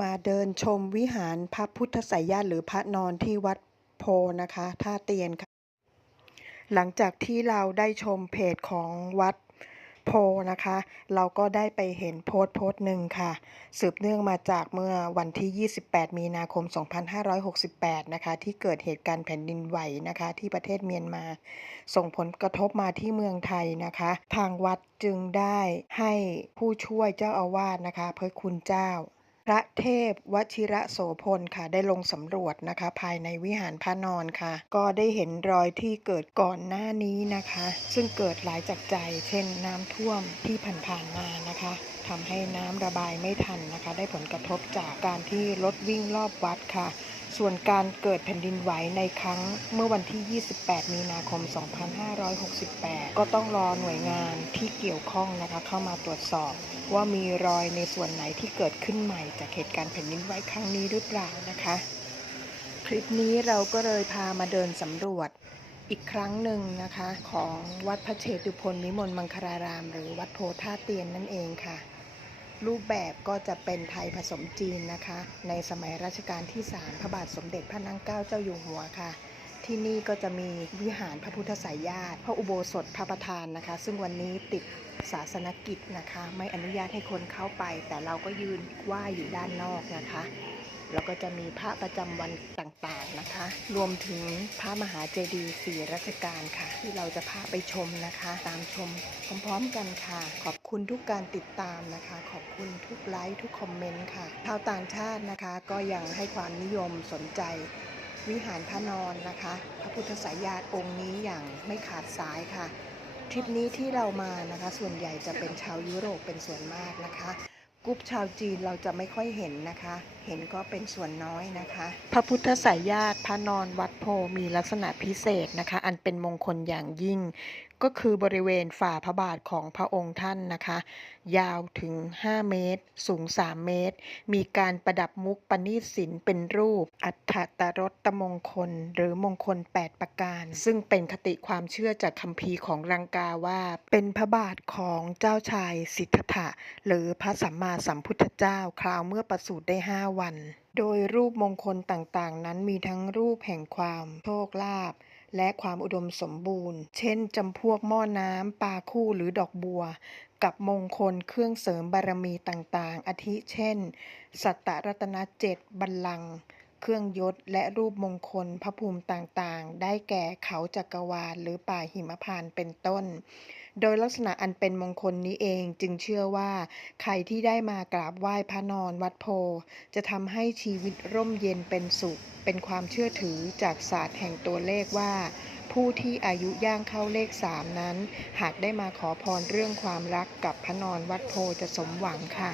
มาเดินชมวิหารพระพุทธไสยญาติหรือพระนอนที่วัดโพนะคะท่าเตียนค่ะ หลังจากที่เราได้ชมเพจของวัดโพนะคะ เราก็ได้ไปเห็นโพสต์โพสต์หนึ่งค่ะ สืบเนื่องมาจากเมื่อวันที่ 28 มีนาคม 2568 นะคะ ที่เกิดเหตุการณ์แผ่นดินไหวนะคะ ที่ประเทศเมียนมา ส่งผลกระทบมาที่เมืองไทยนะคะ ทางวัดจึงได้ให้ผู้ช่วยเจ้าอาวาสนะคะ เพระคุณเจ้า พระเทพวชิระโสพลค่ะได้ลงสำรวจนะคะ ภายในวิหารพระนอนค่ะ ก็ได้เห็นรอยที่เกิดก่อนหน้านี้นะคะ ซึ่งเกิดหลายจากใจ เช่นน้ำท่วมที่ผ่านๆมานะคะทำให้น้ำระบายไม่ทันนะคะ ได้ผลกระทบจากการที่รถวิ่งรอบวัดค่ะ ส่วนการเกิดแผ่นดินไหวในครั้งเมื่อวันที่ 28 มีนาคม 2568 ก็ต้องรอหน่วยงานที่เกี่ยวข้องนะคะเข้ามาตรวจสอบ ว่ามีรอยในส่วนไหนที่เกิดขึ้นใหม่จากเหตุการณ์แผ่นดินไหวครั้งนี้หรือเปล่านะคะ คลิปนี้เราก็เลยพามาเดินสำรวจอีกครั้งหนึ่งนะคะ ของวัดพระเชตุพนวิมลมังคลาราม หรือวัดโพธาเตียนนั่นเองค่ะ รูปแบบก็จะเป็นไทยผสมจีนนะคะ ในสมัยรัชกาลที่3พระบาทสมเด็จพระนางเกล้าเจ้าอยู่หัวค่ะ ที่นี่ก็จะมีวิหารพระพุทธไสยญาติ พระอุโบสถพระประธานนะคะ ซึ่งวันนี้ติดศาสนกิจนะคะ ไม่อนุญาตให้คนเข้าไป แต่เราก็ยืนไหว้อยู่ด้านนอกนะคะ แล้วก็จะมีพระประจำวันต่าง ๆนะคะ รวมถึงพระมหาเจดีย์สี่รัชกาลค่ะ ที่เราจะพาไปชมนะคะ ตามชมพร้อมๆกันค่ะ ขอบคุณทุกการติดตามนะคะ ขอบคุณทุกไลค์ทุกคอมเมนต์ค่ะชาวต่างชาตินะคะ ก็ยังให้ความนิยมสนใจวิหารพระนอนนะคะ พระพุทธสายญาติองค์นี้อย่างไม่ขาดสายค่ะทริปนี้ที่เรามานะคะ ส่วนใหญ่จะเป็นชาวยุโรปเป็นส่วนมากนะคะกรุ๊ปชาวจีนเราจะไม่ค่อยเห็นนะคะ เห็นก็เป็นส่วนน้อยนะคะ พระพุทธสายญาติพระนอนวัดโพมีลักษณะพิเศษนะคะ อันเป็นมงคลอย่างยิ่ง ก็คือบริเวณฝ่าพระบาทของพระองค์ท่านนะคะ ยาวถึง 5 เมตร สูง 3 เมตร มีการประดับมุกปณีศิลป์เป็นรูป อัฏฐตรตมงคล หรือมงคล 8 ประการ ซึ่งเป็นคติความเชื่อจากคัมภีของรังกาว่า เป็นพระบาทของเจ้าชายสิทธัตถะหรือพระสัมมาสัมพุทธเจ้าคราวเมื่อประสูติได้5วัน โดยรูปมงคลต่างๆ นั้นมีทั้งรูปแห่งความโชคลาภและความอุดมสมบูรณ์ เช่นจำพวกหม้อน้ำปลาคู่หรือดอกบัว กับมงคลเครื่องเสริมบารมีต่างๆ อาทิเช่น สัตตรัตนเจ็ดบัลลังก์เครื่องยศและรูปมงคลพระภูมิต่างๆ ได้แก่เขาจักรวาลหรือป่าหิมพานต์เป็นต้น โดยลักษณะอันเป็นมงคลนี้เองจึงเชื่อว่า ใครที่ได้มากราบไหว้พระนอนวัดโพ จะทำให้ชีวิตร่มเย็นเป็นสุข เป็นความเชื่อถือจากศาสตร์แห่งตัวเลขว่า ผู้ที่อายุย่างเข้าเลขสามนั้น หากได้มาขอพรเรื่องความรักกับพระนอนวัดโพจะสมหวังค่ะ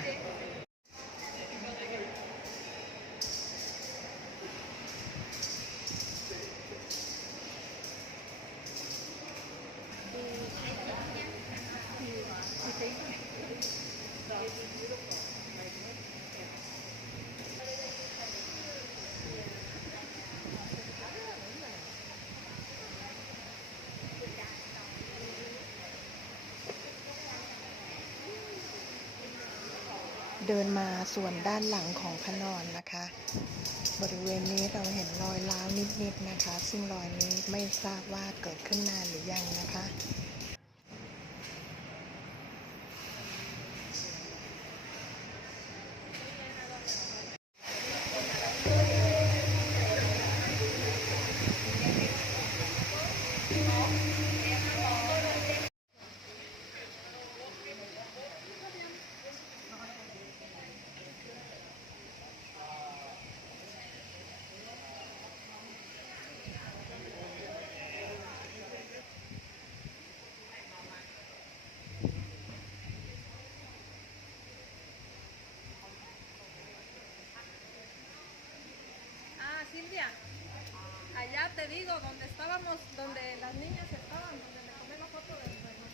เดินมาส่วนด้านหลังของพระนอนนะคะ บริเวณนี้เราเห็นรอยร้าวนิดๆนะคะ ซึ่งรอยนี้ไม่ทราบว่าเกิดขึ้นนานหรือยังนะคะ Silvia, allá te digo donde estábamos, donde las niñas estaban, donde me tomé la foto de,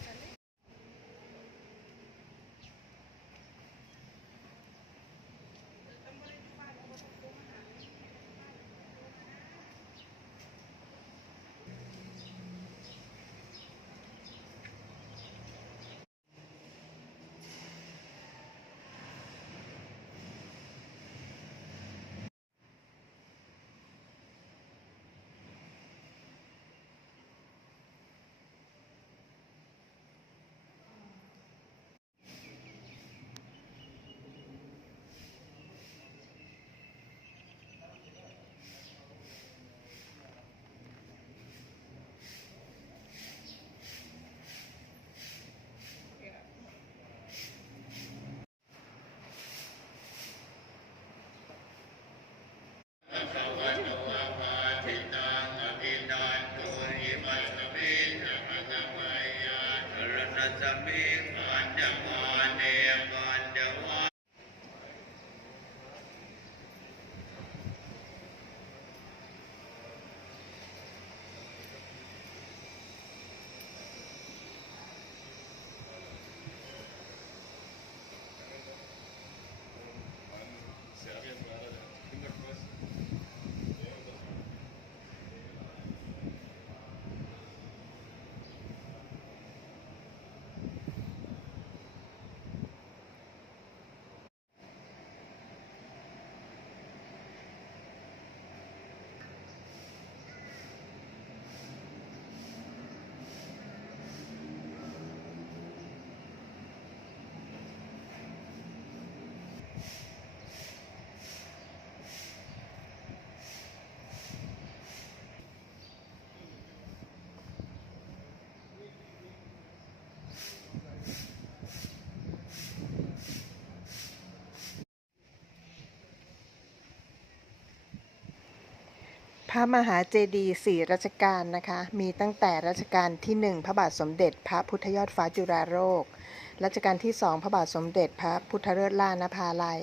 สมิงอันดมาเนีย ระมหาเจดีย์สี่รัชกาลนะคะ มีตั้งแต่รัชกาลที่หนึ่งพระบาทสมเด็จ พระพุทธยอดฟ้าจุฬาโลกรัชกาลที่สองพระบาทสมเด็จพระพุทธเลิศล่านภาลัย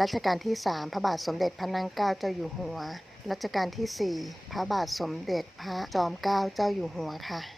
รัชกาลที่สามพระบาทสมเด็จพระนั่งเกล้าเจ้าอยู่หัว รัชกาลที่สี่พระบาทสมเด็จพระจอมเกล้าเจ้าอยู่หัวค่ะ